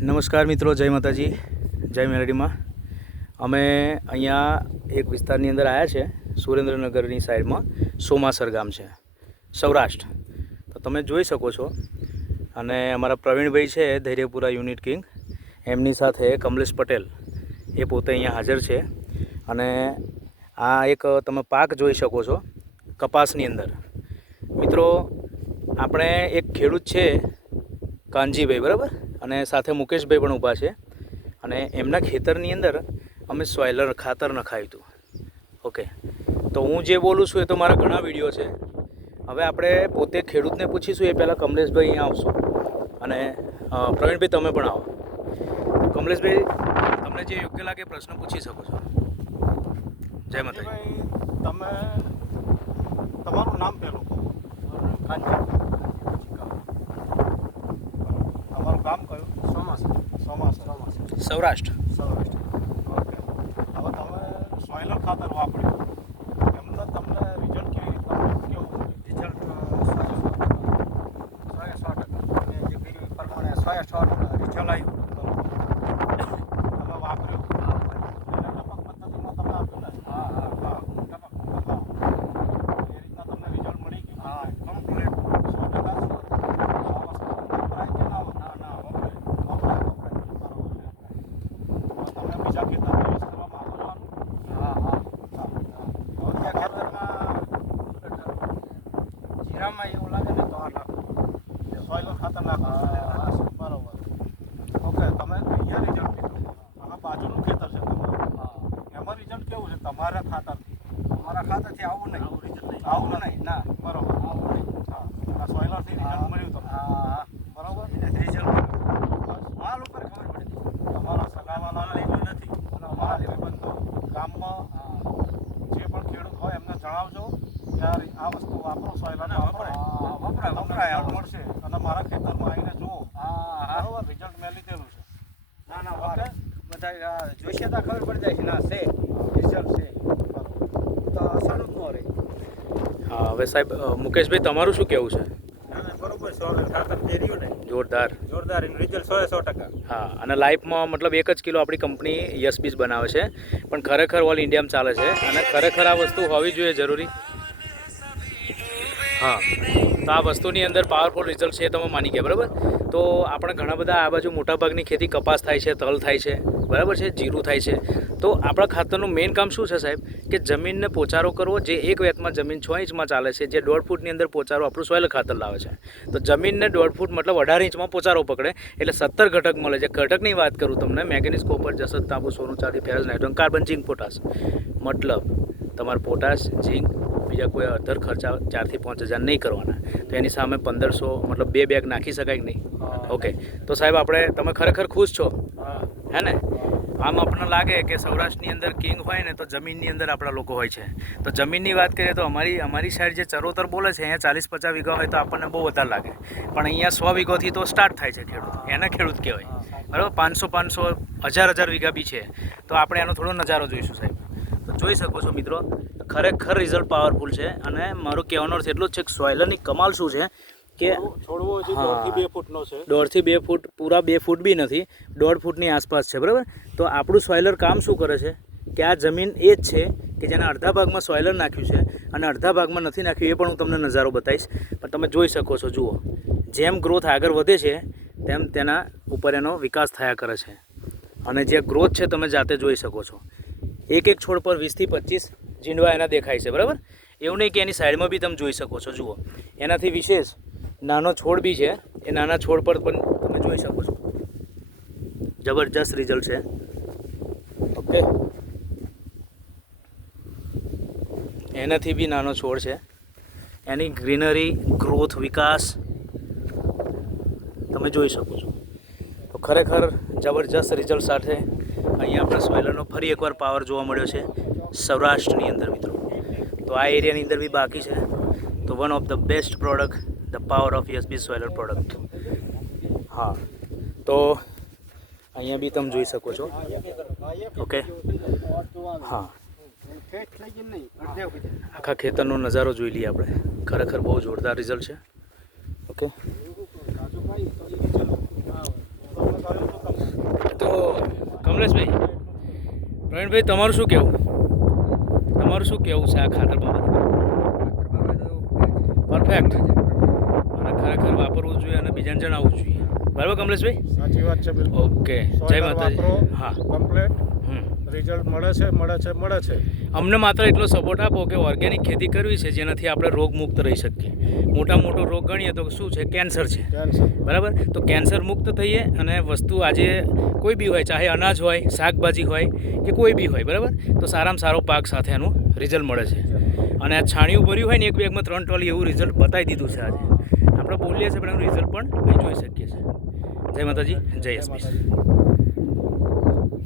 નમસ્કાર મિત્રો, જય માતાજી, જય મેલડીમાં. અમે અહીંયા એક વિસ્તારની અંદર આવ્યા છે, સુરેન્દ્રનગરની સાઈડમાં સોમાસર ગામ છે, સૌરાષ્ટ્ર. તો તમે જોઈ શકો છો. અને અમારા પ્રવીણભાઈ છે ધૈર્યપુરા યુનિટ કિંગ, એમની સાથે કમલેશ પટેલ એ પોતે અહીંયા હાજર છે. અને આ એક તમે પાક જોઈ શકો છો કપાસની અંદર. મિત્રો, આપણે એક ખેડૂત છે કાનજીભાઈ, બરાબર, અને સાથે મુકેશભાઈ પણ ઊભા છે. અને એમના ખેતરની અંદર અમે સોઇલર ખાતર નખાયું હતું. ઓકે, તો હું જે બોલું છું એ તો મારા ઘણા વિડીયો છે. હવે આપણે પોતે ખેડૂતને પૂછીશું. એ પહેલાં કમલેશભાઈ અહીંયા આવશો અને પ્રવીણભાઈ તમે પણ આવો. કમલેશભાઈ, તમને જે યોગ્ય લાગે પ્રશ્ન પૂછી શકો છો. જય માતાજી. તમે તમારું નામ પહેલું તમારું ગામ કયું? સોમાસર. સૌરાષ્ટ્ર. ઓકે. હવે તમે સોઇલર ખાતર વાપર્યું, એમને તમને રિઝલ્ટ કેવું? રિઝલ્ટ 100% અને જે બીજું પ્રમાણે 100% રિઝલ્ટ આવ્યું. તમે વાપર્યું ટપક પદ્ધતિમાં તમે આપ્યું ને? હા. ટપક એ રીતના તમને રિઝલ્ટ મળી ગયું? હા, કમ્પ્લીટ 100% એવું લાગે ને તો સોઇલર ખાતર નાખો. બરોબર. ઓકે, તમે અહીંયા રિઝલ્ટ કીધું અને બાજુનું ખેતર છે તમારું, એમાં રિઝલ્ટ કેવું છે તમારા ખાતરથી? અમારા ખાતરથી આવું નહીં. આવું નહીં ના. બરોબર. આવું નહીં. હા, આ સોઇલરથી રિઝલ્ટ મળ્યું તમને. હા. બરોબર. રિઝલ્ટ માલ ઉપર ખબર પડી તમારા સગાવાના લીધું નથી અને અમારા ભાઈબંધો ગામમાં જે પણ ખેડૂત હોય એમને જણાવજો કે આ વસ્તુ વાપરો, સોઇલર વપરાય મળશે. અને મારા ખેતરમાં આવીને જુઓ. બરોબર, રિઝલ્ટ મેં લીધેલું છે. ના ઓકે, બધા જોઈશે તો ખબર પડી જાય છે. ના છે રિઝલ્ટ છે, તો અસરનું જ ન રહે. હા, હવે સાહેબ મુકેશભાઈ તમારું શું કહેવું છે? બરોબર. સોઇલર ખાતર ફેર્યું ને જોરદાર. એનું રિઝલ્ટ 100%. હા, અને લાઈફમાં મતલબ 1 જ કિલો આપણી કંપની યશબીજ બનાવે છે, પણ ખરેખર ઓલ ઇન્ડિયામાં ચાલે છે. અને ખરેખર આ વસ્તુ હોવી જોઈએ જરૂરી. હા, તો આ વસ્તુની અંદર પાવરફુલ રિઝલ્ટ છે એ તમે માની ગયા, બરાબર. તો આપણે ઘણા બધા આ બાજુ મોટાભાગની ખેતી કપાસ થાય છે, તલ થાય છે, બરાબર છે, જીરું થાય છે. તો આપણા ખાતરનું મેઇન કામ શું છે સાહેબ? કે જમીનને પોચારો કરવો. જે એક વેતમાં જમીન 6 ઇંચમાં ચાલે છે, જે 1.5 ફૂટની અંદર પોચારો આપણું સોઇલર ખાતર લાવે છે. તો જમીનને 1.5 ફૂટ મતલબ 18 ઇંચમાં પોચારો પકડે એટલે 17 ઘટક મળે છે. ઘટકની વાત કરું તમને: મેંગેનીઝ, કોપર, જસત, તાંબુ, સોનું, ચાંદી, ફેરસ, નાઇટ્રોજન, કાર્બન, ઝીંક, પોટાશ. મતલબ તમારે પોટાશ, ઝીંક, બીજા કોઈ અધર ખર્ચા 4 થી 5 હજાર નહીં કરવાના. તો એની સામે 1500 મતલબ 2 બેગ નાખી શકાય કે નહીં? ઓકે, તો સાહેબ તમે ખરેખર ખુશ છો, હે ને? આમ આપણને લાગે કે સૌરાષ્ટ્રની અંદર કિંગ હોય ને તો જમીનની અંદર આપણા લોકો હોય છે. તો જમીનની વાત કરીએ તો અમારી સાઈડ જે ચરોતર બોલે છે અહીંયા 40-50 વીઘા હોય તો આપણને બહુ વધારે લાગે, પણ અહીંયા 100 વીઘોથી તો સ્ટાર્ટ થાય છે ખેડૂત. એને ખેડૂત કહેવાય, બરાબર. 500 1000 વીઘા બી છે. તો આપણે એનો થોડો નજારો જોઈશું સાહેબ. તો જોઈ શકો છો મિત્રો, ખરેખર રિઝલ્ટ પાવરફુલ છે. અને મારું કહેવાનો અર્થ એટલું જ છે કે સોઇલરની કમાલ શું છે કે છોડવો હજી 1.5 થી 2 ફૂટનો છે. 1.5 થી 2 ફૂટ, પૂરા 2 ફૂટ બી નથી, 1.5 ફૂટની આસપાસ છે, બરાબર. તો આપણું સોઇલર કામ શું કરે છે કે આ જમીન એ જ છે કે જેના અડધા ભાગમાં સોઇલર નાખ્યું છે અને અડધા ભાગમાં નથી નાખ્યું. એ પણ હું તમને નજારો બતાવીશ, પણ તમે જોઈ શકો છો. જુઓ, જેમ ગ્રોથ આગળ વધે છે તેમ તેના ઉપર એનો વિકાસ થયા કરે છે. અને જે ગ્રોથ છે તમે જાતે જોઈ શકો છો. એક છોડ પર 20 થી 25 જીંડવા એના દેખાય છે, બરાબર. એવું નહીં કે એની સાઈડમાં બી તમે જોઈ શકો છો. જુઓ, એનાથી વિશેષ નાનો છોડ બી છે. એ નાના છોડ પર પણ તમે જોઈ શકો છો. જબરજસ્ત રિઝલ્ટ છે. ઓકે, એનાથી બી નાનો છોડ છે. એની ગ્રીનરી, ગ્રોથ, વિકાસ તમે જોઈ શકો છો. તો ખરેખર જબરજસ્ત રિઝલ્ટ સાથે અહીંયા આપણે સોઇલરનો ફરી એકવાર પાવર જોવા મળ્યો છે સૌરાષ્ટ્રની અંદર મિત્રો. તો આ એરિયાની અંદર બી બાકી છે. તો one of the best product, the power of યશબીજ સોઇલર પ્રોડક્ટ. હા, તો અહીંયા બી તમે જોઈ શકો છો. ઓકે, હા, આખા ખેતરનો નજારો જોઈ લઈએ આપણે. ખરેખર બહુ જોરદાર રિઝલ્ટ છે. ઓકે, પ્રવીણભાઈ તમારું શું કહેવું છે આ ખાતર બાબતે? પરફેક્ટ. અને ખરેખર વાપરવું જોઈએ અને બીજાને જણાવવું જોઈએ. બરાબર કમલેશભાઈ? સાચી વાત છે બિલકુલ. ઓકે, જય સોયલર માતાજી. વાપરો, હા. કમ્પ્લેટ હમ. રિઝલ્ટ મળે છે. અમને માત્ર એટલો સપોર્ટ આપો કે ઓર્ગેનિક ખેતી કરવી છે જેનાથી આપણે રોગમુક્ત રહી શકીએ. મોટો રોગ ગણીએ તો શું છે? કેન્સર છે. કેન્સર બરાબર? તો કેન્સર મુક્ત થઈએ અને વસ્તુ આજે કોઈ બી હોય, ચાહે અનાજ હોય, શાકભાજી હોય કે કોઈ બી હોય, બરાબર, તો સારામાં સારો પાક સાથે એનું રિઝલ્ટ મળે છે. અને આ છાણિયું ભર્યું હોય ને એક બેગમાં 3 ટ્રોલી એવું રિઝલ્ટ બતાવી દીધું છે આજે. આપણે બોલીએ છીએ પણ એનું રિઝલ્ટ પણ અહીં જોઈ શકીએ છીએ. જય માતાજી, જય એસપી.